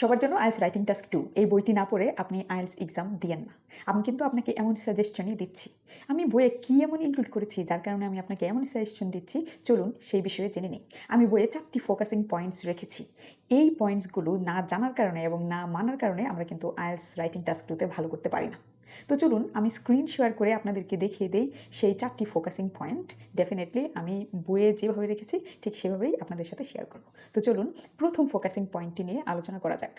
সবার জন্য IELTS writing task two এই বইটি না পড়ে আপনি আইএলস এক্সাম দিয়েন না। আমি কিন্তু আপনাকে এমন সাজেশনই দিচ্ছি। আমি বইয়ে কী এমন ইনক্লুড করেছি যার কারণে আমি আপনাকে এমন সাজেশন দিচ্ছি, চলুন সেই বিষয়ে জেনে নিই। আমি বইয়ে চারটি ফোকাসিং পয়েন্টস রেখেছি। এই পয়েন্টসগুলো না জানার কারণে এবং না মানার কারণে আমরা কিন্তু আইএলস রাইটিং টাস্ক টুতে ভালো করতে পারি না। তো চলুন আমি স্ক্রিন শেয়ার করে আপনাদেরকে দেখিয়ে দেই সেই চারটি ফোকাসিং পয়েন্ট ডেফিনেটলি আমি বইয়ে যেভাবে রেখেছি, ঠিক সেভাবেই আপনাদের সাথে শেয়ার করব। তো চলুন প্রথম ফোকাসিং পয়েন্টটি নিয়ে আলোচনা করা যাক।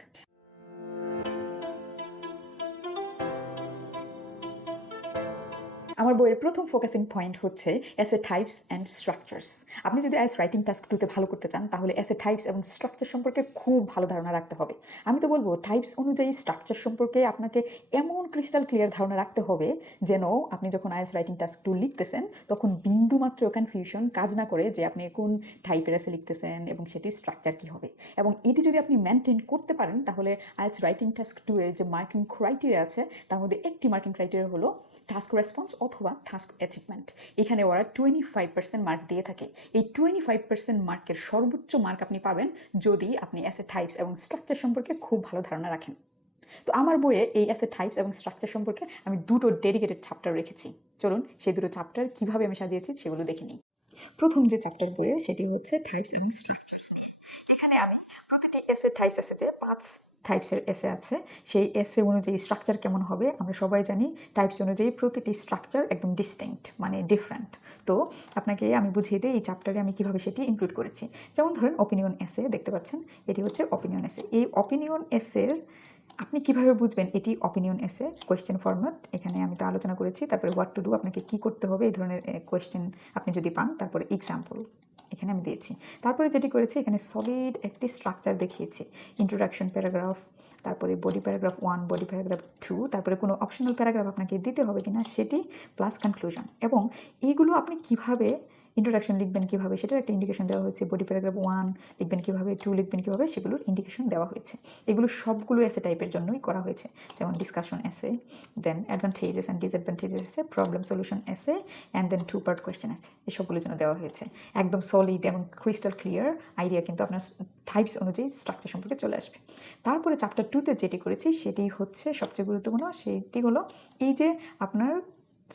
বইয়ের প্রথম ফোকাসিং পয়েন্ট হচ্ছে এসে টাইপস অ্যান্ড স্ট্রাকচার্স আপনি যদি আইস রাইটিং টাস্ক টুতে ভালো করতে চান, তাহলে এসে টাইপস এবং স্ট্রাকচার সম্পর্কে খুব ভালো ধারণা রাখতে হবে। আমি তো বলব টাইপস অনুযায়ী স্ট্রাকচার সম্পর্কে আপনাকে এমন ক্রিস্টাল ক্লিয়ার ধারণা রাখতে হবে যেন আপনি যখন আইএলস রাইটিং টাস্ক টু লিখতেছেন, তখন বিন্দু মাত্র কনফিউশন কাজ না করে যে আপনি কোন টাইপের এসে লিখতেছেন এবং সেটির স্ট্রাকচার কী হবে। এবং এটি যদি আপনি মেনটেন করতে পারেন, তাহলে আইএলস রাইটিং টাস্ক টু এর যে মার্কিং ক্রাইটেরিয়া আছে, তার মধ্যে একটি মার্কিং ক্রাইটেরিয়া হলো টাস্ক রেসপন্স অথবা টাস্ক অ্যাচিভমেন্ট এখানে ওরা টোয়েন্টি ফাইভ পার্সেন্ট মার্ক দিয়ে থাকে। এই টোয়েন্টি ফাইভ পার্সেন্ট মার্কের সর্বোচ্চ মার্ক আপনি পাবেন যদি আপনি অ্যাসে টাইপস এবং স্ট্রাকচার সম্পর্কে খুব ভালো ধারণা রাখেন। তো আমার বইয়ে এই অ্যাসে টাইপস এবং স্ট্রাকচার সম্পর্কে আমি দুটো ডেডিকেটেড চ্যাপ্টার রেখেছি। চলুন সেই দুটো চ্যাপ্টার কীভাবে আমি সাজিয়েছি সেগুলো দেখে নিই। প্রথম যে চ্যাপ্টার বইয়ে সেটি হচ্ছে টাইপস এবং স্ট্রাকচার্স এখানে আমি প্রতিটি এসে টাইপস আছে যে পাঁচ টাইপসের এসে আছে। সেই এসে অনুযায়ী স্ট্রাকচার কেমন হবে, আমরা সবাই জানি টাইপস অনুযায়ী প্রতিটি স্ট্রাকচার একদম ডিস্টিংক্ট মানে ডিফারেন্ট তো আপনাকে আমি বুঝিয়ে দিই এই চ্যাপ্টারে আমি কীভাবে সেটি ইনক্লুড করেছি। যেমন ধরেন অপিনিয়ন এসে দেখতে পাচ্ছেন, এটি হচ্ছে অপিনিয়ন এসে এই অপিনিয়ন এসের আপনি কীভাবে বুঝবেন এটি অপিনিয়ন এসে কোয়েশ্চেন ফরম্যাট এখানে আমি তো আলোচনা করেছি, তারপরে হোয়াট টু ডু আপনাকে কী করতে হবে, এই ধরনের কোয়েশ্চেন আপনি যদি পান, তারপরে এক্সাম্পল এখানে আমি দিয়েছি। তারপরে যেটি করেছি, এখানে সলিড একটি স্ট্রাকচার দেখিয়েছি। ইন্ট্রোডাকশন প্যারাগ্রাফ তারপরে body paragraph one body paragraph two তারপরে কোনো অপশনাল প্যারাগ্রাফ আপনাকে দিতে হবে কিনা সেটি প্লাস কনক্লুশন এবং এইগুলো আপনি কীভাবে ইন্ট্রোডাকশন লিখবেন কীভাবে, সেটার একটা ইন্ডিকেশন দেওয়া হয়েছে বডি প্যারাগ্রাফ ওয়ান লিখবেন কীভাবে টু লিখবেন কীভাবে, সেগুলোর ইন্ডিকেশন দেওয়া হয়েছে। এগুলো সবগুলো এসে টাইপের জন্যই করা হয়েছে। যেমন ডিসকাশন এসে then advantages and disadvantages essay problem solution essay and then two part question আছে এসবগুলোর জন্য দেওয়া হয়েছে। একদম সলিড এবং ক্রিস্টাল ক্লিয়ার আইডিয়া কিন্তু আপনার টাইপস অনুযায়ী স্ট্রাকচার সম্পর্কে চলে আসবে। তারপরে চ্যাপ্টার টুতে যেটি করেছি, সেটি হচ্ছে সবচেয়ে গুরুত্বপূর্ণ, সেটি হলো এই যে আপনার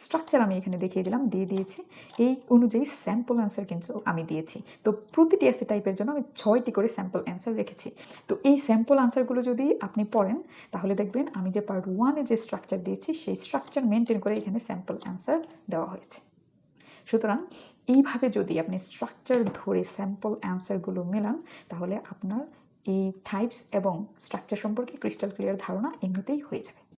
স্ট্রাকচার আমি এখানে দেখিয়ে দিলাম, দিয়ে দিয়েছি। এই অনুযায়ী স্যাম্পল অ্যান্সার কিন্তু আমি দিয়েছি। তো প্রতিটি এসে টাইপের জন্য আমি ছয়টি করে স্যাম্পল অ্যান্সার রেখেছি। তো এই স্যাম্পল অ্যান্সারগুলো যদি আপনি পড়েন, তাহলে দেখবেন আমি যে পার্ট ওয়ানে যে স্ট্রাকচার দিয়েছি, সেই স্ট্রাকচার মেনটেন করে এখানে স্যাম্পল অ্যান্সার দেওয়া হয়েছে। সুতরাং এইভাবে যদি আপনি স্ট্রাকচার ধরে স্যাম্পল অ্যান্সারগুলো মেলান, তাহলে আপনার এই টাইপস এবং স্ট্রাকচার সম্পর্কে ক্রিস্টাল ক্লিয়ার ধারণা এমনিতেই হয়ে যাবে।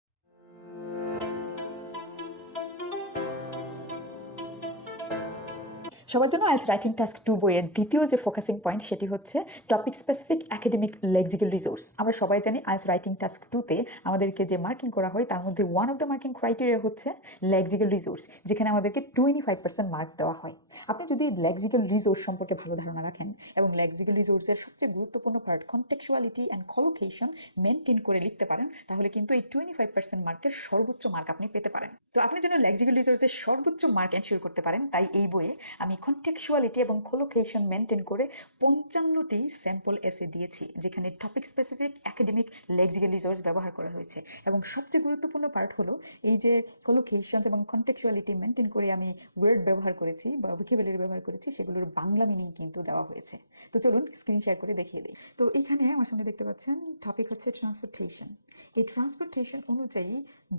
সবার জন্য আইস রাইটিং টাস্ক টু বইয়ের দ্বিতীয় যে ফোকাসিং পয়েন্ট সেটি হচ্ছে topic specific academic lexical resource আমরা সবাই জানি আইস রাইটিং টাস্ক টুতে আমাদেরকে যে মার্কিং করা হয়, তার মধ্যে one of the marking criteria হচ্ছে লেক্সিক্যাল রিসোর্স যেখানে আমাদেরকে টোয়েন্টি ফাইভ পার্সেন্ট মার্ক দেওয়া হয়। আপনি যদি লেক্সিক্যাল রিসোর্স সম্পর্কে ভালো ধারণা রাখেন এবং লেক্সিক্যাল রিসোর্সের সবচেয়ে গুরুত্বপূর্ণ part contextuality and collocation maintain করে লিখতে পারেন, তাহলে কিন্তু এই টোয়েন্টি ফাইভ পার্সেন্ট মার্কের সর্বোচ্চ মার্ক আপনি পেতে পারেন। তো আপনি যেন লেক্সিক্যাল রিসোর্সের সর্বোচ্চ মার্ক এনশিওর করতে পারেন, তাই এই বইয়ে আমি কন্টেকচুয়ালিটি এবং কোলোকেশন মেনটেন করে পঞ্চান্নটি স্যাম্পল এসে দিয়েছি, যেখানে topic specific academic lexical resource ব্যবহার করা হয়েছে। এবং সবচেয়ে গুরুত্বপূর্ণ পার্ট হলো এই যে কোলোকেশনস এবং কন্টেকচুয়ালিটি মেনটেন করে আমি ওয়ার্ড ব্যবহার করেছি বা ভোকেবুলারি ব্যবহার করেছি, সেগুলোর বাংলা মিনিং কিন্তু দেওয়া হয়েছে। তো চলুন স্ক্রিন শেয়ার করে দেখিয়ে দিই। তো এখানে আমার সামনে দেখতে পাচ্ছেন টপিক হচ্ছে ট্রান্সপোর্টেশন এই ট্রান্সপোর্টেশন অনুযায়ী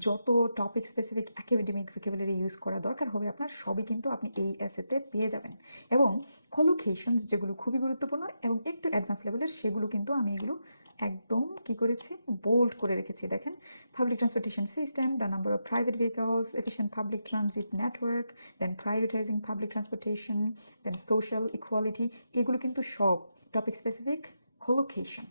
যত topic specific academic vocabulary use করা দরকার হবে আপনার, সবই কিন্তু আপনি এই অ্যাসেতে পেয়ে যাবেন। এবং কলোকেশনস যেগুলো খুবই গুরুত্বপূর্ণ এবং একটু অ্যাডভান্স লেভেলের সেগুলো কিন্তু আমি এগুলো একদম কি করেছি বোল্ড করে রেখেছি। দেখেন public transportation system the number of private vehicles efficient public transit network then prioritising public transportation then social equality এগুলো কিন্তু সব টপিক স্পেসিফিক কলোকেশন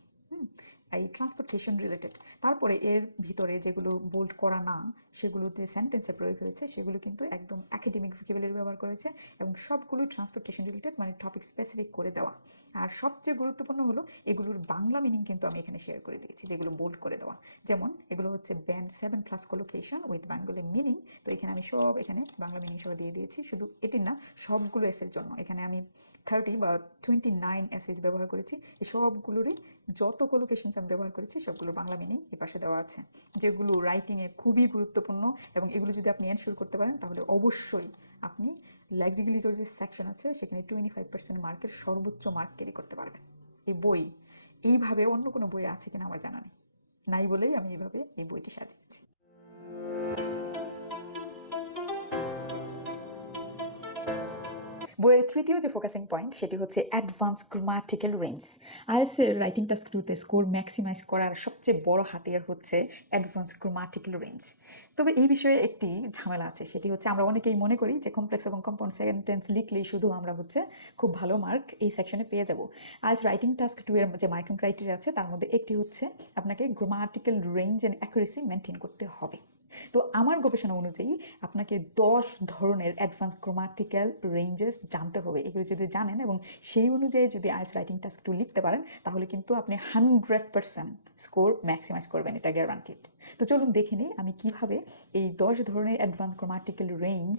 এই ট্রান্সপোর্টেশন রিলেটেড তারপরে এর ভিতরে যেগুলো বোল্ড করা না সেগুলোতে সেন্টেন্সে প্রয়োগ হয়েছে, সেগুলো কিন্তু একদম একাডেমিক ভোকেবুলারি ব্যবহার করেছে এবং সবগুলো ট্রান্সপোর্টেশন রিলেটেড মানে টপিক স্পেসিফিক করে দেওয়া। আর সবচেয়ে গুরুত্বপূর্ণ হলো, এগুলোর বাংলা মিনিং কিন্তু আমি এখানে শেয়ার করে দিয়েছি, যেগুলো বোল্ড করে দেওয়া। যেমন, এগুলো হচ্ছে band seven plus collocation with Bengali meaning তো এখানে আমি সব এখানে বাংলা মিনিং সহ দিয়ে দিয়েছি, শুধু এটির না, সবগুলো এসের জন্য। এখানে আমি থার্টি বা টোয়েন্টি নাইন এসএস ব্যবহার করেছি। এই সবগুলোরই যত কোলোকেশনস আমি ব্যবহার করেছি, সবগুলো বাংলা মিনিং এই পাশে দেওয়া আছে। যেগুলো রাইটিংয়ে খুবই গুরুত্বপূর্ণ এবং এগুলো যদি আপনি এনশোর করতে পারেন, তাহলে অবশ্যই আপনি লেক্সিগিলিজোর যে সেকশন আছে, সেখানে টোয়েন্টি ফাইভ পার্সেন্ট মার্কের সর্বোচ্চ মার্ক ক্যারি করতে পারবেন। এই বই, এইভাবে অন্য কোনো বই আছে কিনা আমার জানা নেই। নাই বলেই আমি এইভাবে এই বইটি সাজিয়েছি। বইয়ের তৃতীয় যে ফোকাসিং পয়েন্ট সেটি হচ্ছে অ্যাডভান্স গ্রামাটিক্যাল রেঞ্জ আইএলসের রাইটিং টাস্ক টুতে স্কোর ম্যাক্সিমাইজ করার সবচেয়ে বড় হাতিয়ার হচ্ছে অ্যাডভান্স গ্রামাটিক্যাল রেঞ্জ তবে এই বিষয়ে একটি ঝামেলা আছে, সেটি হচ্ছে আমরা অনেকেই মনে করি যে কমপ্লেক্স এবং কম্পাউন্ড সেন্টেন্স লিখলেই শুধু আমরা হচ্ছে খুব ভালো মার্ক এই সেকশনে পেয়ে যাব। আজ রাইটিং টাস্ক টু এর যে মার্কিং ক্রাইটেরিয়া আছে, তার মধ্যে একটি হচ্ছে আপনাকে grammatical range and accuracy maintain করতে হবে। তো আমার গবেষণা অনুযায়ী আপনাকে দশ ধরনের অ্যাডভান্স গ্রামাটিক্যাল রেঞ্জেস জানতে হবে। এগুলো যদি জানেন এবং সেই অনুযায়ী যদি আইস রাইটিং টাস্ক টু লিখতে পারেন, তাহলে কিন্তু আপনি হান্ড্রেড পার্সেন্ট স্কোর ম্যাক্সিমাইজ করবেন এটা গ্যারান্টিড তো চলুন দেখে নিই আমি কীভাবে এই দশ ধরনের অ্যাডভান্স গ্রামাটিক্যাল রেঞ্জ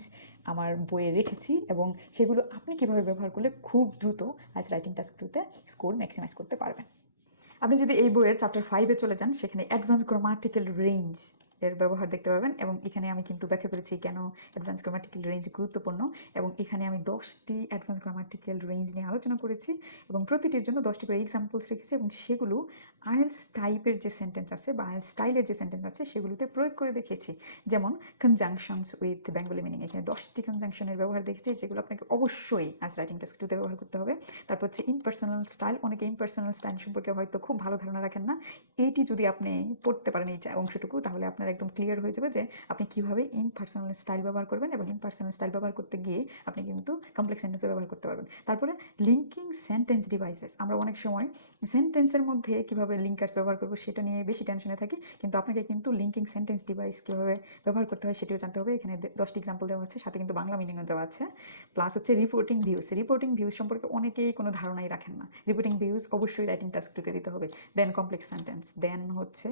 আমার বইয়ে রেখেছি এবং সেগুলো আপনি কীভাবে ব্যবহার করলে খুব দ্রুত আইস রাইটিং টাস্ক টুতে স্কোর ম্যাক্সিমাইজ করতে পারবেন। আপনি যদি এই বইয়ের চ্যাপ্টার ফাইভে চলে যান, সেখানে অ্যাডভান্স গ্রামাটিক্যাল রেঞ্জ এর ব্যবহার দেখতে পাবেন এবং এখানে আমি কিন্তু ব্যাখ্যা করেছি কেন অ্যাডভান্স গ্রামাটিক্যাল রেঞ্জ গুরুত্বপূর্ণ এবং এখানে আমি দশটি অ্যাডভান্স গ্রামাটিক্যাল রেঞ্জ নিয়ে আলোচনা করেছি এবং প্রতিটির জন্য দশটি করে এক্সাম্পলস রেখেছি এবং সেগুলো আয়েলস টাইপের যে সেন্টেন্স আছে বা আয়েলস স্টাইলের যে সেন্টেন্স আছে, সেগুলোতে প্রয়োগ করে দেখিয়েছি। যেমন কনজাংশনস উইথ বেঙ্গলি মিনিং এখানে দশটি কনজাংশনের ব্যবহার দেখেছি যেগুলো আপনাকে অবশ্যই আজ রাইটিং টেস্ট টুতে ব্যবহার করতে হবে। তারপর হচ্ছে ইনপার্সোনাল স্টাইল অনেকে ইনপার্সোনাল স্টাইল সম্পর্কে হয়তো খুব ভালো ধারণা রাখেন না। এইটি যদি আপনি পড়তে পারেন এই অংশটুকু, তাহলে আপনার একদম ক্লিয়ার হয়ে যাবে যে আপনি কীভাবে ইনপার্সোনাল স্টাইল ব্যবহার করবেন এবং ইনপার্সোনাল স্টাইল ব্যবহার করতে গিয়ে আপনি কিন্তু কমপ্লেক্স সেন্টেন্সও ব্যবহার করতে পারবেন। তারপরে লিঙ্কিং সেন্টেন্স ডিভাইসেস আমরা অনেক সময় সেন্টেন্সের মধ্যে কীভাবে লিঙ্কার্স ব্যবহার করব সেটা নিয়ে বেশি টেনশনে থাকি। কিন্তু আপনাকে কিন্তু লিঙ্কিং সেন্টেন্স ডিভাইস কীভাবে ব্যবহার করতে হয় সেটিও জানতে হবে। এখানে দশটি এক্সাম্পল দেওয়া আছে, সাথে কিন্তু বাংলা মিনিংও দেওয়া আছে। প্লাস হচ্ছে রিপোর্টিং ভিউজ রিপোর্টিং ভিউজ সম্পর্কে অনেকেই কোনো ধারণাই রাখেন না। রিপোর্টিং ভিউজ অবশ্যই রাইটিং টাস্ক টুতে দিতে হবে। দেন কমপ্লেক্স সেন্টেন্স দেন হচ্ছে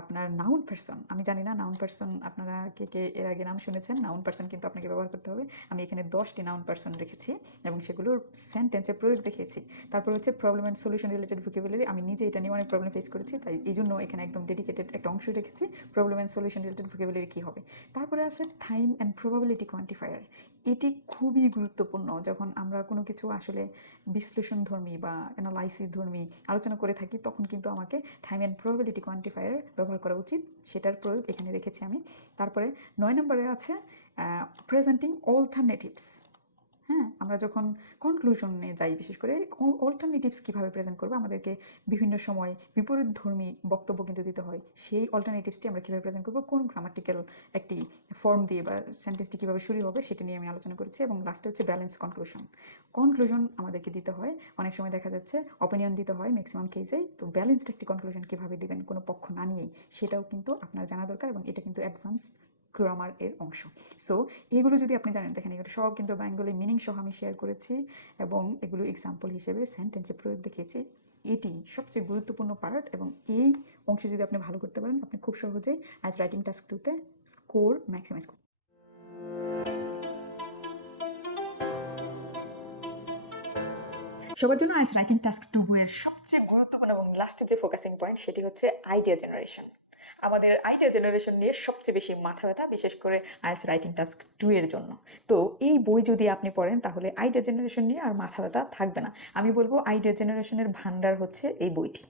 আপনার নাউন পার্সন আমি জানি না নাউন পার্সন আপনারা কে কে এর আগে নাম শুনেছেন নাউন পার্সন কিন্তু আপনাকে ব্যবহার করতে হবে। আমি এখানে দশটি নাউন পার্সন রেখেছি এবং সেগুলোর সেন্টেন্সে প্রয়োগ দেখিয়েছি। তারপর হচ্ছে problem and solution related vocabulary আমি নিজে এটা নিয়ে অনেক প্রবলেম ফেস করেছি, তাই এই জন্য এখানে একদম ডেডিকেটেড একটা অংশ রেখেছি। Problem and solution related vocabulary কী হবে? তারপরে আছে টাইম অ্যান্ড প্রবাবিলিটি কোয়ান্টিফায়ার এটি খুবই গুরুত্বপূর্ণ যখন আমরা কোনো কিছু আসলে বিশ্লেষণ ধর্মী বা অ্যানালাইসিস ধর্মী আলোচনা করে থাকি, তখন কিন্তু আমাকে টাইম অ্যান্ড প্রবাবিলিটি কোয়ান্টিফায়ার ব্যবহার করা উচিত। সেটার প্রয়োগ এখানে রেখেছি আমি। তারপরে নয় নম্বরে আছে প্রেজেন্টিং অল্টারনেটিভস হ্যাঁ আমরা যখন কনক্লুশনে যাই, বিশেষ করে অল্টারনেটিভস কীভাবে প্রেজেন্ট করব, আমাদেরকে বিভিন্ন সময় বিপরীত ধর্মী বক্তব্য কিন্তু দিতে হয়। সেই অল্টারনেটিভসটি আমরা কীভাবে প্রেজেন্ট করব, কোন গ্রামাটিক্যাল একটি ফর্ম দিয়ে বা সেন্টেন্সটি কীভাবে শুরু হবে, সেটা নিয়ে আমি আলোচনা করেছি। এবং লাস্টে হচ্ছে ব্যালেন্স কনক্লুশন কনক্লুশন আমাদেরকে দিতে হয়, অনেক সময় দেখা যাচ্ছে অপিনিয়ন দিতে হয় ম্যাক্সিমাম কেসেই তো ব্যালেন্সড একটি কনক্লুশন কীভাবে দিবেন কোনো পক্ষ না নিয়েই, সেটাও কিন্তু আপনার জানা দরকার এবং এটা কিন্তু অ্যাডভান্স গ্রামার এর অংশ। সো এগুলো যদি আপনি জানেন, দেখেন এগুলো সব কিন্তু বেঙ্গলি মিনিং সহ আমি শেয়ার করেছি এবং এগুলো এক্সাম্পল হিসেবে সেন্টেন্সে প্রয়োগ দেখিয়েছি। এটি সবচেয়ে গুরুত্বপূর্ণ পার্ট এবং এই অংশে যদি আপনি ভালো করতে পারেন, আপনি খুব সহজেই আজ রাইটিং টাস্ক টুতে স্কোর ম্যাক্সিমাইজ করতে সবার জন্য আজ রাইটিং টাস্ক টু বইয়ের সবচেয়ে গুরুত্বপূর্ণ এবং লাস্টের যে ফোকাসিং পয়েন্ট সেটি হচ্ছে আইডিয়া জেনারেশন আমাদের আইডিয়া জেনারেশন নিয়ে সবচেয়ে বেশি মাথা ব্যথা, বিশেষ করে আইস রাইটিং টাস্ক টু এর জন্য। তো এই বই যদি আপনি পড়েন, তাহলে আইডিয়া জেনারেশন নিয়ে আর মাথা ব্যথা থাকবে না। আমি বলব আইডিয়া জেনারেশনের ভান্ডার হচ্ছে এই বইটি।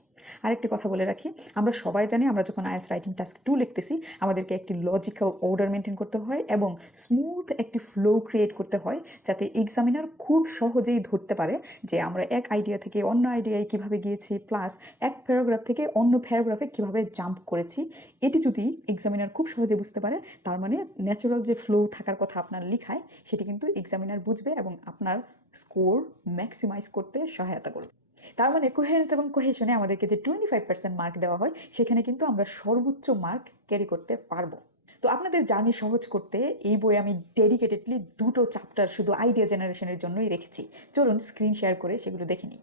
আরেকটি কথা বলে রাখি, আমরা সবাই জানি আমরা যখন আইএলস রাইটিং টাস্ক টু লিখতেছি, আমাদেরকে একটি লজিক্যাল অর্ডার মেনটেন করতে হয় এবং স্মুথ একটি ফ্লো ক্রিয়েট করতে হয় যাতে এক্সামিনার খুব সহজেই ধরতে পারে যে আমরা এক আইডিয়া থেকে অন্য আইডিয়ায় কীভাবে গিয়েছি, প্লাস এক প্যারাগ্রাফ থেকে অন্য প্যারাগ্রাফে কীভাবে জাম্প করেছি। এটি যদি এক্সামিনার খুব সহজে বুঝতে পারে, তার মানে ন্যাচারাল যে ফ্লো থাকার কথা আপনার লিখায়, সেটি কিন্তু এক্সামিনার বুঝবে এবং আপনার স্কোর ম্যাক্সিমাইজ করতে সহায়তা করবে। তার মানে কোহেরেন্স এবং কোহেশনে আমাদেরকে যে টোয়েন্টি ফাইভ পার্সেন্ট মার্ক দেওয়া হয়, সেখানে কিন্তু আমরা সর্বোচ্চ মার্ক ক্যারি করতে পারব। তো আপনাদের জার্নি সহজ করতে এই বই আমি ডেডিকেটেডলি দুটো চ্যাপ্টার শুধু আইডিয়া জেনারেশনের জন্যই রেখেছি। চলুন স্ক্রিন শেয়ার করে সেগুলো দেখে নিই।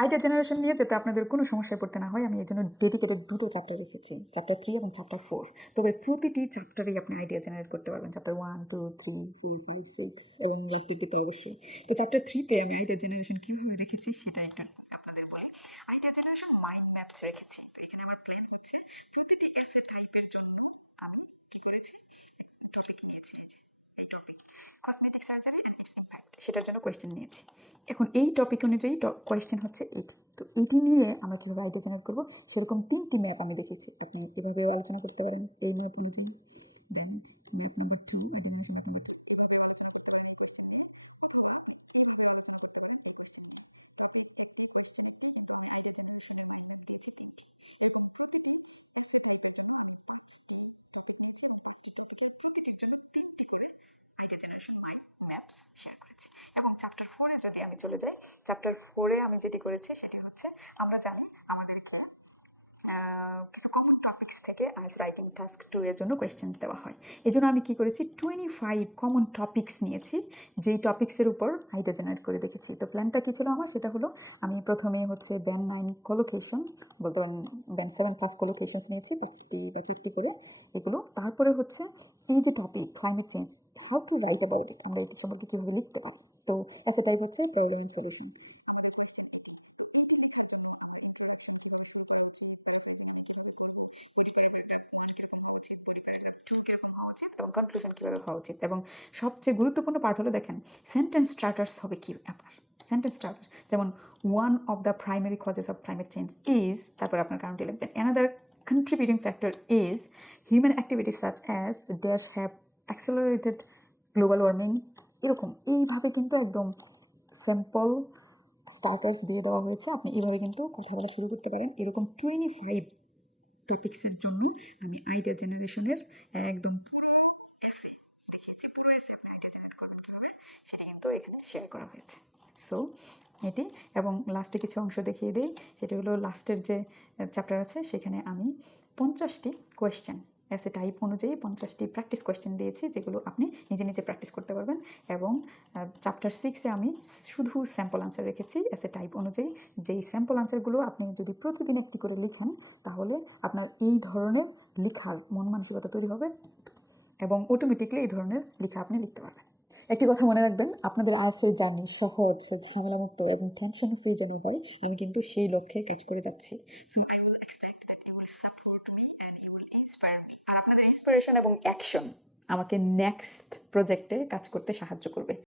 আইডিয়া জেনারেশন নিয়ে যাতে আপনাদের কোনো সমস্যায় পড়তে না হয়, আমি এই জন্য ডেডিকেটেড দুটো চ্যাপ্টার রেখেছি। চ্যাপ্টার থ্রি এবং চ্যাপ্টার ফোর তবে প্রতিটি চ্যাপ্টারেই আপনি আইডিয়া জেনারেট করতে পারবেন। Chapter one two three four five six এবং লাস্টের দিকে অবশ্যই। তো চ্যাপ্টার থ্রিতে আমি আইডিয়া জেনারেশন কীভাবে রেখেছি সেটা একটু আপনাদের বলি। আইডিয়া জেনারেশন মাইন্ড ম্যাপস রেখেছি। এখানে আমার প্ল্যান হচ্ছে। প্রতিটি টাইপের জন্য আমি করেছি? টপিক নিয়েছি। এই টপিক কসমেটিক সার্জারি সেটার জন্য কোয়েশ্চেন নিয়েছি। এখন এই টপিক অনুযায়ী কোয়েশ্চেন হচ্ছে এইট তো এটি নিয়ে আমরা কীভাবে আলোচনা করব? সেরকম তিনটি মত আমি দেখেছি। আপনি কীভাবে আলোচনা করতে পারেন। এই ম্যাপ অনুযায়ী map number two maps share করেছি এবং চ্যাপ্টার ফোরে যদি আমি চলে যাই চ্যাপ্টার ফোরে আমি যেটি করেছি সেটি হচ্ছে, আমরা জানি আমাদেরকে কিছু কমন টপিকস থেকে আজ রাইটিং টাস্ক টু এর জন্য কোয়েশ্চেন দেওয়া হয়। এই জন্য আমি কি করেছি টোয়েন্টি ফাইভ কমন টপিকস নিয়েছি। যেই টপিক্সের উপর আইডিয়া জেনারেট করে রেখেছি। তো প্ল্যানটা কী ছিল আমার? সেটা হলো, আমি প্রথমে হচ্ছে ব্যান নাইন কলোকেশন বলতে ব্যান সেভেন ফার্স্ট কলোকেশনস নিয়েছি বা চারটি করে। এগুলো, তারপরে হচ্ছে এই যে topic climate change how to write about it আমরা এটি সম্পর্কে কীভাবে লিখতে পারি। তো অ্যাস টাইপ হচ্ছে প্রবলেম সলিউশন কনক্লুশন কীভাবে হওয়া উচিত? এবং সবচেয়ে গুরুত্বপূর্ণ পার্ট হলো দেখেন সেন্টেন্স স্টার্টার্স হবে কি আপনার? সেন্টেন্স স্টার্টার যেমন one of the primary causes of climate change is তারপর আপনার কারণটি লিখবেন। Another contributing factor is human activities such as does have accelerated global warming, এরকম। এইভাবে কিন্তু একদম সিম্পল স্টার্টার্স দিয়ে দেওয়া হয়েছে। আপনি এইভাবে কিন্তু কথা বলা শুরু করতে পারেন। এরকম টোয়েন্টি ফাইভ টপিক্সের জন্য আমি আইডিয়া জেনারেশনের একদম পুরো essay দেখিয়েছি পুরো essay আপনি আইডিয়া জেনারেট করবেন সেটা কিন্তু এখানে শেয়ার করা হয়েছে। সো এটি এবং লাস্টে কিছু অংশ দেখিয়ে দিই। সেটা হলো লাস্টের যে চ্যাপ্টার আছে, সেখানে আমি পঞ্চাশটি কোয়েশ্চেন অ্যাস এ টাইপ অনুযায়ী পঞ্চাশটি প্র্যাকটিস কোয়েশ্চেন দিয়েছি, যেগুলো আপনি নিজে নিজে প্র্যাকটিস করতে পারবেন। এবং চ্যাপ্টার সিক্সে আমি শুধু স্যাম্পল আনসার রেখেছি অ্যাস এ টাইপ অনুযায়ী। যেই স্যাম্পল আনসারগুলো আপনি যদি প্রতিদিন একটি করে লিখেন, তাহলে আপনার এই ধরনের লেখার মন মানসিকতা তৈরি হবে এবং অটোমেটিকলি এই ধরনের লেখা আপনি লিখতে পারবেন। একটি কথা মনে রাখবেন, আপনাদের আজকের জার্নি সহজ, ঝামেলামুক্ত এবং টেনশন ফ্রি যেন হয়, আমি কিন্তু সেই লক্ষ্যে কাজ করে যাচ্ছি। সো আই এক্সপেক্ট ইন্সপিরেশন এবং অ্যাকশন আমাকে নেক্সট প্রজেক্টে কাজ করতে সাহায্য করবে।